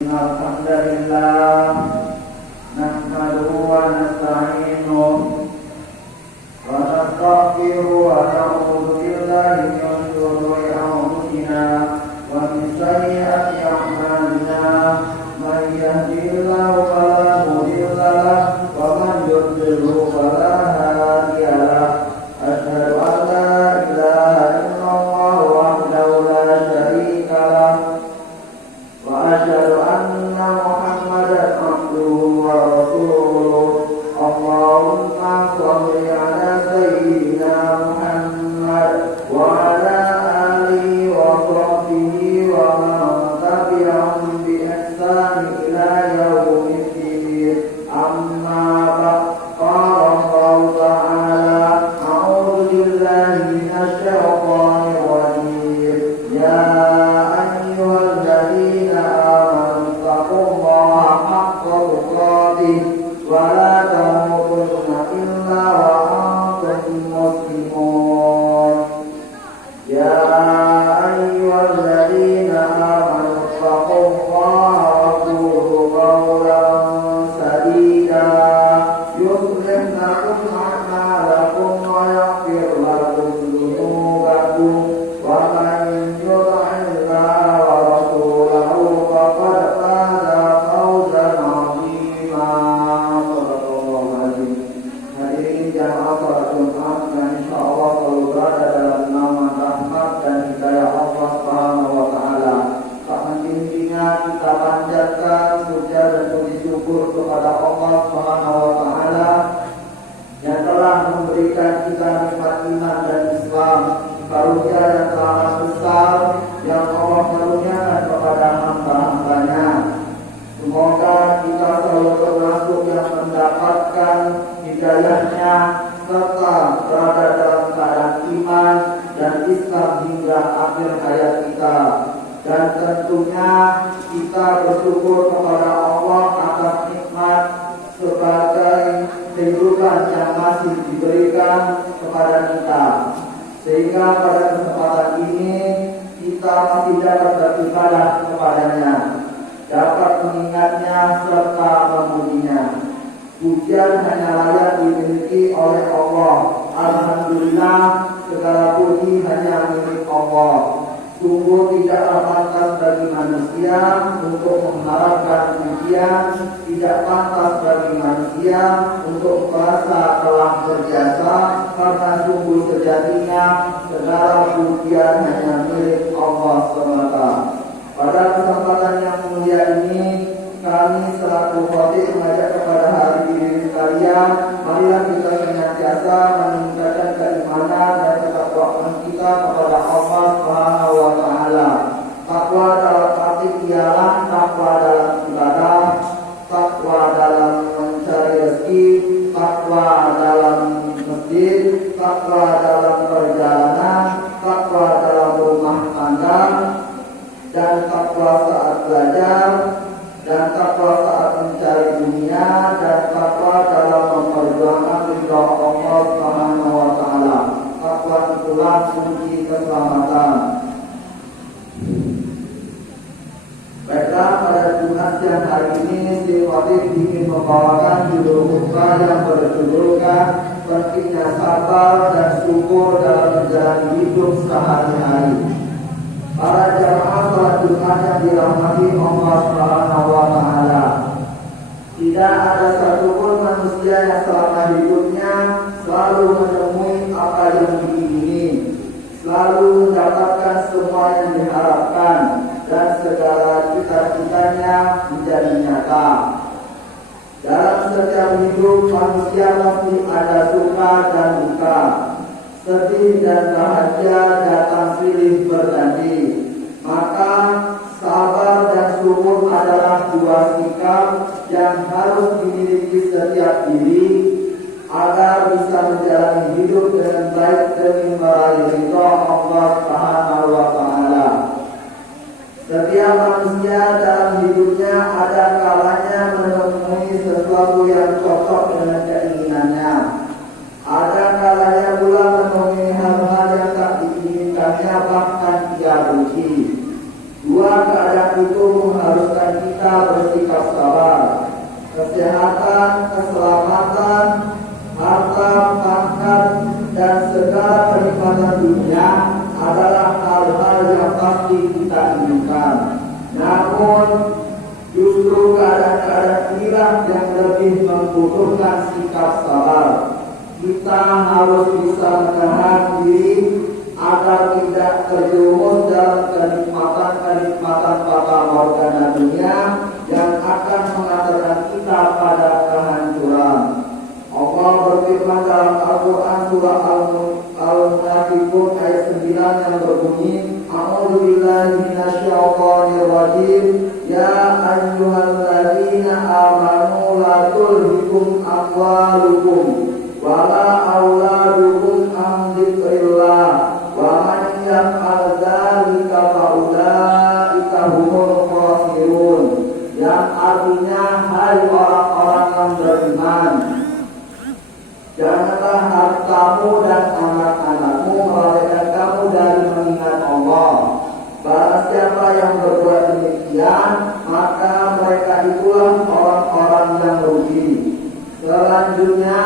Alhamdulillah nahmaduhu wa nasta'inuhu wa nastaghfiruhu wa na'udzu billahi min shururi anfusina wa min sayyiati a'malina may yahdihillahu fala mudilla lahu wa man yudlilhu fala hadiya lahu asyhadu an la ilaha illallah wahdahu la syarika lahu wa asyhadu anna Muhammadan abduhu wa rasuluh. Allahumma shalli ala sayyidina Muhammad wa ala alihi wa sahbihi wa man tabi'ahum bi ihsan ila yaumiddin. Amma ba'd. Qala Allah ta'ala a'udzu billahi minasy syaithanir rajim. Ya ayyuhalladzina amanu taqullaha haqqa tuqatih wa la tamutunna illa wa antum muslimun. Ya ayyuhalladzina amanu taqullaha wa qulu qawlan sadida yuslih lakum a'malakum wa yaghfir lakum dhunubakum wa man yuti'illaha wa rasulahu faqad faza fawzan 'azima. Shadaqallahu 'azim. Hadirin jamaah salat Jumat yang insyaallah selalu berada dalam naungan rahmat dan hidayah Allah Subhanahu wa taala. Tak henti-hentinya kita panjatkan puja dan puji syukur kepada Allah Subhanahu wa taala yang telah memberikan kita nikmat iman dan Islam, karunia yang sangat besar yang Allah karuniakan kepada hamba-hambanya. Semoga kita selalu termasuk yang mendapatkan hidayahnya serta berada dalam keadaan iman dan Islam hingga akhir hayat kita. Dan tentunya kita bersyukur kepada Allah atas nikmat sebagai kehidupan yang masih diberikan kepada kita, sehingga pada kesempatan ini kita masih dapat beribadah kepadanya, dapat mengingatnya serta memujinya. Pujian hanya layak dimiliki oleh Allah. Alhamdulillah, segala puji hanya milik Allah. Sungguh tidaklah pantas bagi manusia untuk mengharapkan pujian, tidak pantas bagi manusia untuk merasa telah berjasa, karena sungguh sejatinya segala pujian hanya milik Allah semata. Pada kesempatan yang mulia ini, kami selaku khatib mengajak kepada hadirin sekalian, marilah kita senantiasa meningkatkan keimanan dan ketakwaan kita kepada Allah Subhanahu wa taala. Takwa dalam arti ialah takwa dalam ibadah, takwa dalam mencari rezeki, takwa dalam masjid, takwa dalam perjalanan, takwa dalam rumah tangga, dan takwa saat belajar, dan takwa saat mencari dunia, dan takwa dalam memperjuangkan ridha Allah Subhanahu wa taala. Takwa itulah kunci keselamatan. Baiklah, pada Jumat siang hari ini si khatib ingin membawakan judul khutbah yang berjudulkan pentingnya sabar dan syukur dalam menjalani hidup sehari-hari. Para jamaah salat Jumat yang dirahmati Allah Subhanahu wa taala, tidak ada satupun manusia yang selama hidupnya selalu menemui apa yang diingini, selalu mendapatkan semua yang diharapkan, dan segala cita-citanya menjadi nyata. Dalam setiap hidup manusia pasti ada suka dan duka, sedih dan bahagia datang silih berganti. Maka sabar dan syukur adalah dua sikap yang harus dimiliki setiap diri agar bisa menjalani hidup dengan baik demi meraih ridha Allah Subhanahu wa taala. Setiap manusia dalam hidupnya ada kalanya menemui sesuatu yang cocok dengan keinginannya. Ada kalanya pula menemui hal-hal yang tak diinginkannya, bahkan ia benci. Dua keadaan itu mengharuskan kita mereka bersikap sabar. Kesehatan, keselamatan, harta, pangkat, dan segala kenikmatan dunia adalah hal-hal yang pasti kita inginkan. Namun justru keadaan-keadaan inilah yang lebih membutuhkan sikap sabar. Kita harus bisa menahan diri agar tidak terjerumus dalam kenikmatan-kenikmatan fata morgana dunia yang akan mengantarkan kita pada kehancuran. Allah berfirman dalam Al-Quran surah Al-Munafiqun ayat 9 yang berbunyi, A'udzubillahi minasyaitonir rajim. Ya ayyuhalladzina amanu la tulhikum amwalukum wala auladukum an dzikrillah wa man yaf'al dzalika fa ulaika humul khasirun. Yang artinya, hai orang-orang yang beriman, janganlah hartamu dan anak-anakmu melalaikan kamu dari mengingat Allah. Barang siapa yang berbuat demikian, maka mereka itulah orang-orang yang rugi. Selanjutnya,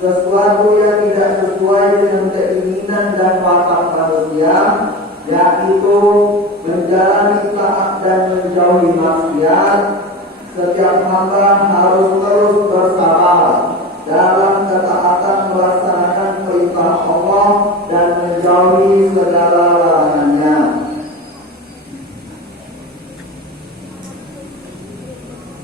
sesuatu yang tidak sesuai dengan keinginan dan watak manusia, yaitu menjalani taat dan menjauhi maksiat, setiap hamba harus terus bersabar dalam ketaatan melaksanakan perintah Allah dan menjauhi segala larangannya.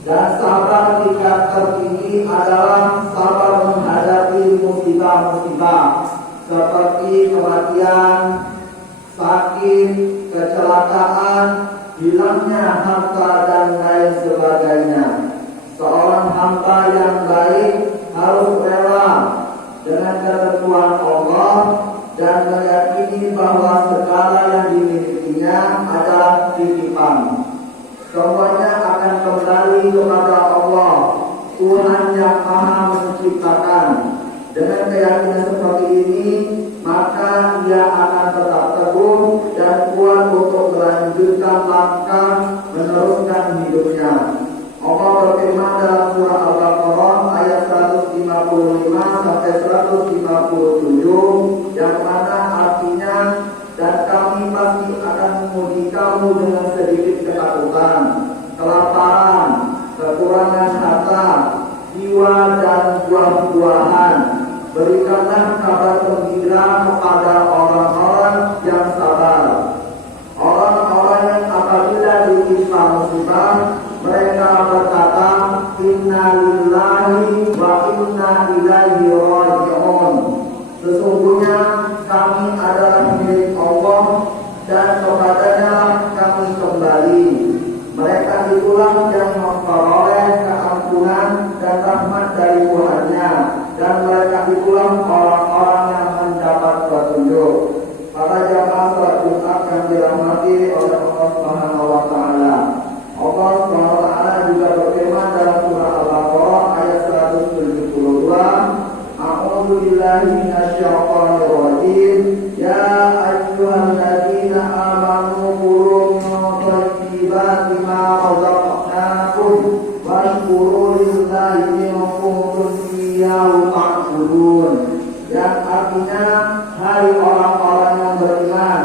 Dan sabar tingkat tertinggi adalah sabar menghadapi musibah-musibah seperti kematian, sakit, kecelakaan, hilangnya harta dan lain sebagainya. Seorang hamba yang baik harus rela dengan ketentuan Allah dan meyakini bahwa segala yang dimilikinya adalah titipan. Semuanya akan kembali kepada Allah, Tuhan yang Maha Menciptakan. Dengan keyakinan seperti ini, maka ia akan tetap teguh dan kuat untuk melanjutkan langkah meneruskan hidupnya. Allah berfirman dalam surah Al-Baqarah ayat 155 sampai 157, yang mana artinya, dan kami pasti akan menguji kamu dengan sedikit ketakutan, kelaparan, kekurangan harta, jiwa dan buah-buahan. Berikanlah kabar gembira kepada orang-orang yang sabar. Orang-orang yang apabila ditimpa musibah, mereka berkata, Inna lillahi wa inna ilaihi raji'un. Sesungguhnya kami adalah milik Allah dan kepadanya kami kembali. Mereka itulah yang memperoleh keampunan dan rahmat dari Tuhannya, dan mereka itulah orang-orang yang mendapat petunjuk. Para jamaah salat Jumat yang dirahmati oleh Allah Subhanahu wa taala. Allah Subhanahu wa taala juga berfirman dalam surah Al-Baqarah ayat 172, A'udzu billahi minasyaitonir rajim. Ya ayyuhalladzina amanu qulu min thayyibati ma razaqnakum washkuru lillahi in kuntum iyyahu ta'budun. Yang artinya, hai orang-orang yang beriman,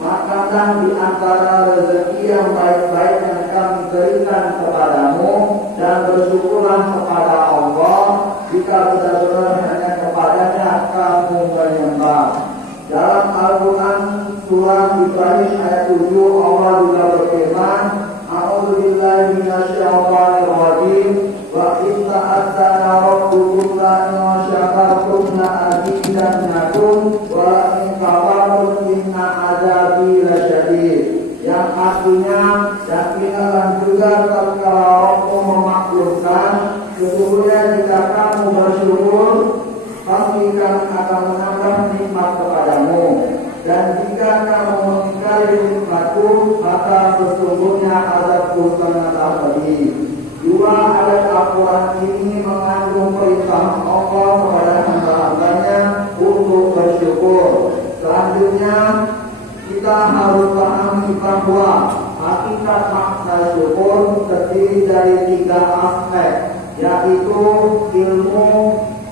makanlah di antara rezeki yang baik-baik yang kami berikan kepadamu dan bersyukurlah kepada Allah jika benar-benar hanya kepadanya kamu menyembah. Dalam Al-Quran surah Ibrahim ayat 7, Allah juga berfirman, A'udzu billahi minasyaitonir rajim. Wa in ta'azzana rabbukum la in syakartum la azidannakum wa la in kafartum inna adzabi lasyadid. Yang artinya, dan ingatlah juga tatkala Rabbmu memaklumkan, sesungguhnya jika kamu bersyukur, pasti kami akan menambah nikmat kepadamu. Dan jika kamu mengingkari nikmatku, maka sesungguhnya azabku sangatlah pedih. Dua ayat Al-Quran ini mengandung perintah Allah kepada hamba-hambanya untuk bersyukur. Selanjutnya, kita harus pahami bahwa hakikat makna Makna syukur terdiri dari 3 aspek, yaitu ilmu,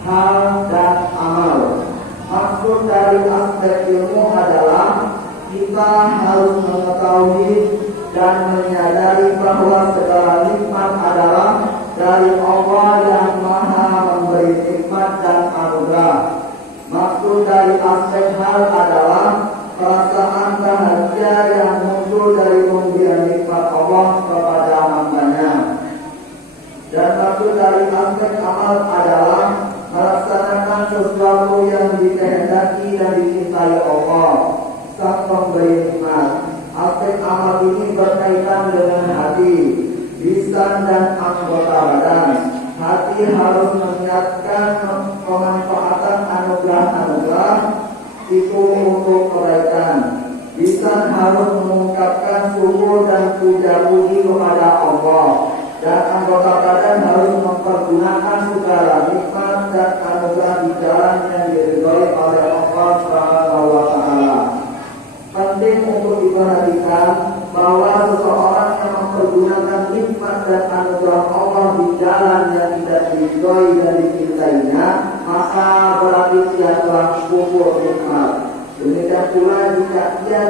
hal, dan amal. Maksud dari aspek ilmu adalah kita harus mengetahui dan menyadari bahwa segala nikmat adalah dari Allah yang Maha memberi nikmat dan anugerah. Maksud dari aspek hal adalah perasaan bahagia yang muncul dari pemberian nikmat Allah kepada hambanya. Dan maksud dari aspek amal adalah melaksanakan sesuatu yang dikehendaki dan dicintai Allah, sang pemberi nikmat. Aspek amal ini berkaitan dengan hati, lisan, dan anggota badan. Hati harus mengingatkan pemanfaatan anugerah-anugerah itu untuk kebaikan. Lisan harus mengungkapkan syukur dan puja-puji kepada Allah. Dan anggota badan harus mempergunakan segala nikmat dan anugerah di jalan yang diridhoi oleh Allah Subhanahu wa Ta'ala. Penting untuk diperhatikan bahwa seseorang yang mempergunakan nikmat dan anugerah Allah di jalan yang tidak diridhoi dan dicintainya, maka berarti dia telah kufur nikmat. Demikian pula jika dia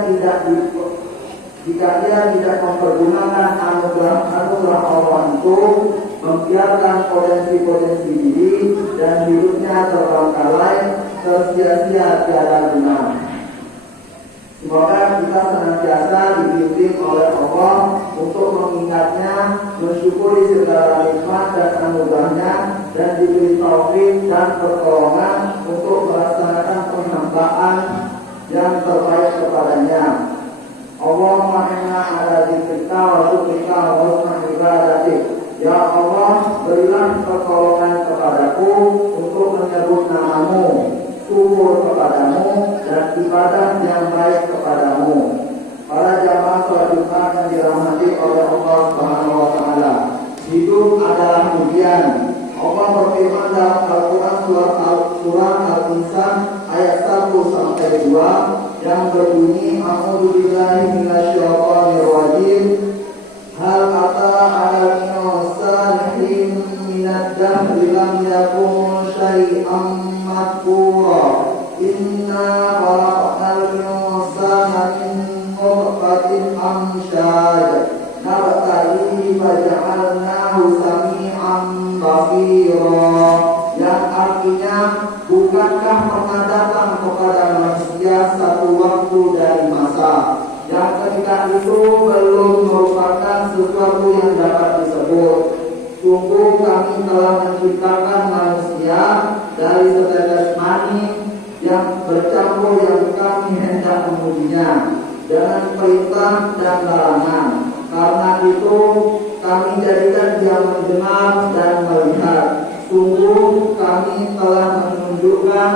tidak mempergunakan anugerah Allah itu, membiarkan potensi-potensi diri dan hidupnya terbengkalai, tersia-sia tiada guna. Semoga kita senantiasa dibimbing oleh Allah untuk mengingatnya, mensyukuri segala nikmat dan anugerahnya, dan diberi taufik dan pertolongan untuk melaksanakan penghambaan yang terbaik kepadanya. Allahumma inna ala dzikrika wa syukrika wa husni ibadatik. Ya Allah, berilah pertolongan kepadaku untuk menyebut namamu, syukur kepadamu, dan ibadah yang baik kepadamu. Para jamaah sholat Jumat yang dirahmati oleh Allah Subhanahu wa Ta'ala, hidup adalah ujian. Allah berfirman dalam Al-Quran surah Al-Insan ayat 1 sampai 2 yang berbunyi, A'udzubillahi minasyaitonir rajim. Hal ata 'alal insani minad dahri lam yakun syai'an madhkura. Inna khalaqnal insana min nutfatin amsyaj nabtalihi faja'alnahu sami'an basira. Yang artinya, bukankah pernah datang kepada manusia satu waktu dari masa yang ketika itu belum merupakan sesuatu yang dapat disebut. Sungguh kami telah menciptakan manusia dari setetes mani yang bercampur yang kami hendak mengujinya dengan perintah dan larangan. Karena itu kami jadikan dia mendengar dan melihat. Sungguh kami telah menunjukkan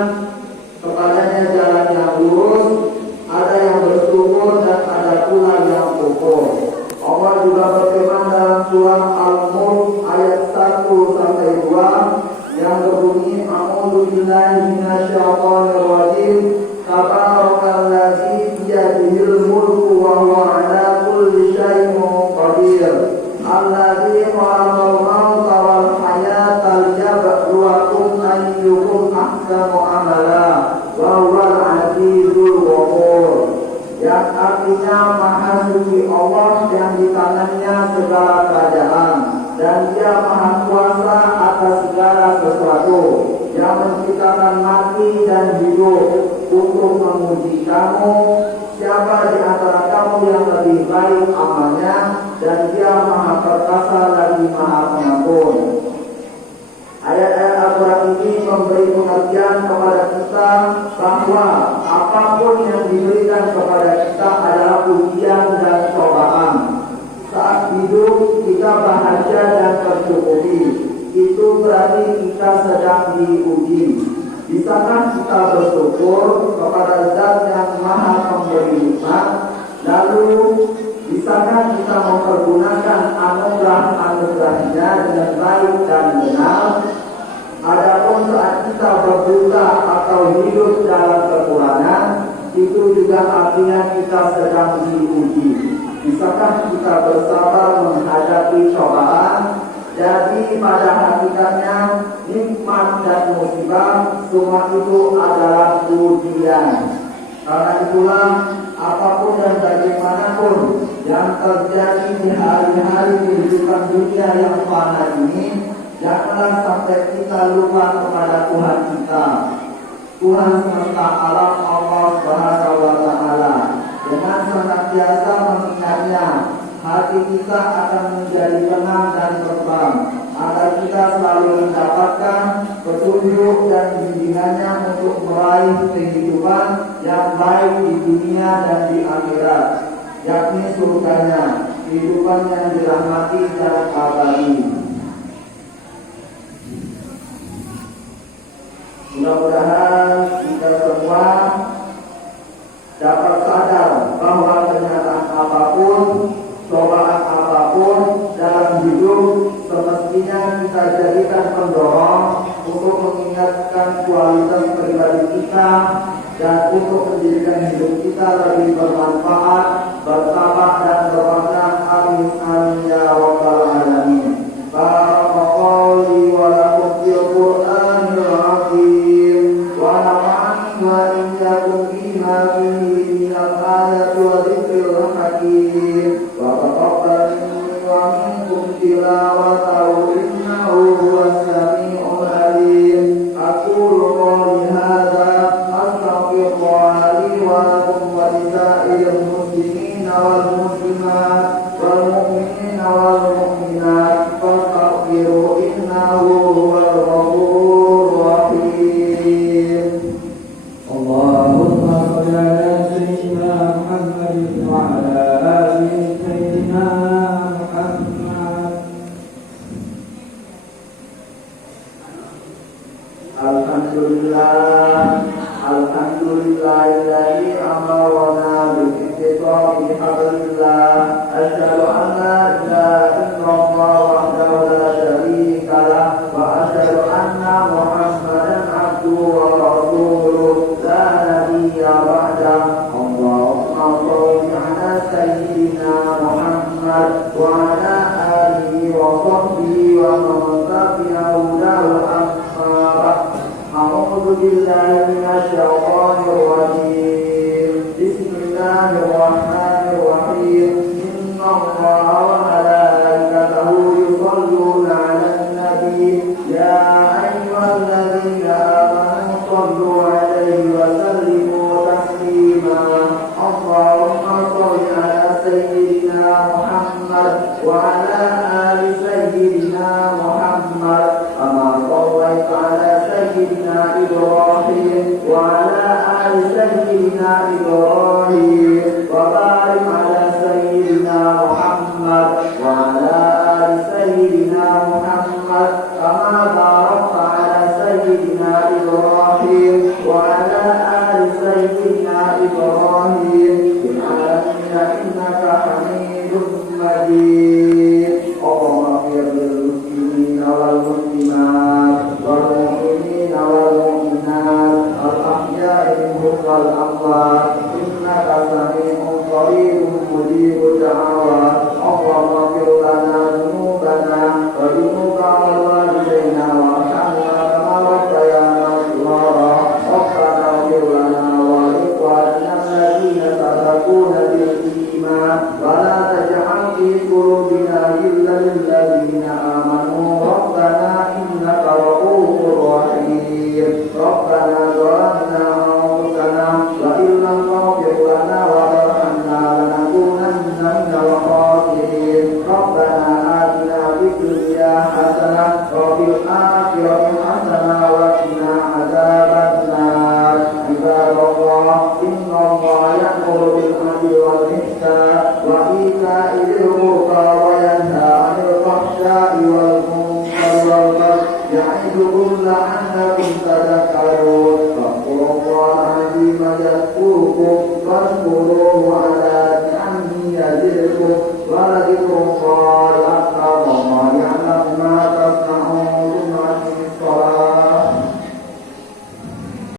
kepadanya jalan yang lurus. Ada yang bersyukur dan ada pula yang kufur. Allah juga berfirman dalam surah Al-Mulk ayat 1 sampai 2 yang berbunyi, A'udzubillahi minasyaitonir rajim. Tabarakalladzi biyadihil mulku wa huwa 'ala kulli syai'in qadir. Alladzi khalaqal mauta wal hayata liyabluwakum ayyukum ahsanu amala wa huwal 'azizul ghafur. Yang artinya Maha Suci Allah yang di tangannya segala kerajaan, dan Dia Maha Kuasa atas segala sesuatu, yang menciptakan mati dan hidup untuk menguji kamu, siapa di antara kamu yang lebih baik amalnya, dan Dia Maha Perkasa lagi Maha Pengampun. Ayat-ayat Al-Quran ini memberi pengertian kepada kita bahwa apapun yang diberikan kepada kita adalah ujian dan cobaan. Saat hidup kita bahagia dan tercukupi, itu berarti kita sedang diuji. Bisakah kita bersyukur kepada Zat yang Maha Pemberi nikmat? Lalu bisakah kita mempergunakan anugerah-anugerahnya dengan baik dan benar? Adapun saat kita berduka atau hidup dalam kekurangan, itu juga artinya kita sedang diuji. Bisakah kita bersabar menghadapi cobaan? Jadi pada hakikatnya nikmat dan musibah semua itu adalah ujian. Karena itulah apapun dan bagaimanapun yang terjadi di hari-hari kehidupan dunia yang fana ini, janganlah sampai kita lupa kepada Tuhan kita, Tuhan semesta alam, Allah Subhanahu wa Ta'ala. Dengan senantiasa mengingatnya, hati kita akan menjadi tenang dan terbang, agar kita selalu mendapatkan petunjuk dan bimbingannya untuk meraih kehidupan yang baik di dunia dan di akhirat, yakni surganya, kehidupan yang dirahmati dan abadi. Mudah-mudahan kita semua dapat sadar bahwa kenyataan apapun, cobaan apapun dalam hidup semestinya kita jadikan pendorong untuk mengingatkan kualitas pribadi kita dan untuk menjadikan hidup kita lebih bermanfaat, bertambah dan bermakna. Amin amin ya rabbal alamin. Barakallahu li wa lakum fil Qur'anil azim wa nafa'ani wa iyyakum bima fihi minal ayati wa dzikril hakim wa taqabbal minni wa minkum tilawatahu innahu huwas sami'ul alim. Aqulu qawli hadza astaghfirullah li wa lakum wa lisa'iril muslimina wal muslimat wal mu'minina wal mu'minat fastaghfiruhu innahu huwal ghafurur rahim. Allahumma shalli ala sayyidina Muhammadin wa ala ali sayyidina Muhammad. Alhamdulillah, alhamdulillahilladzi amarna bi-ittiqa'i hablillah. Asyhadu an la ilaha illallah wahdahu la syarika lah wa asyhadu anna Muhammadan abduhu wa rasuluh la nabiyya ba'dah. Allahumma shalli ala sayyidina Muhammad wa ala alihi wa sahbihi wa man tabi'ahu أعوذ بالله من الشيطان الرجيم. بسم الله الرحمن الرحيم. إن الله وملائكته يصلون على النبي يا أيها الذين آمنوا صلوا عليه وسلموا تسليما. اللهم صل على سيدنا محمد وعلى آل سيدنا محمد كما صليت على سيدنا إبراهيم وعلى آل سيدنا إبراهيم وبارك على سيدنا محمد وعلى آل سيدنا محمد كما باركت على سيدنا إبراهيم وعلى آل سيدنا إبراهيم في العالمين إنك حميد مجيد. اللهم اغفر للمسلمين والمسلمات والمؤمنين والمؤمنات الأحياء منهم والأموات إنك سميع قريب مجيب الدعوات. اللهم اغفر لنا ذنوبنا وذنوب والدينا وارحمنا كما ربيانا صغارا. ربنا اغفر لنا ولإخواننا الذين سبقونا بالإيمان ولا تجعل في قلوبنا غلا للذين آمنوا ربنا إنك رؤوف رحيم. ربنا ظلمنا أنفسنا وإن لم تغفر لنا وترحمنا لنكونن من الخاسرين. ربنا آتنا في الدنيا حسنة وفي الآخرة حسنة وقنا عذاب النار. عباد الله إن الله يأمر بالعدل والإحسان وإيتاء ذي القربى وينهى عن الفحشاء والمنكر والبغي يعظكم لعلكم تذكرون. فاذكروا الله العظيم يذكركم واذكروه على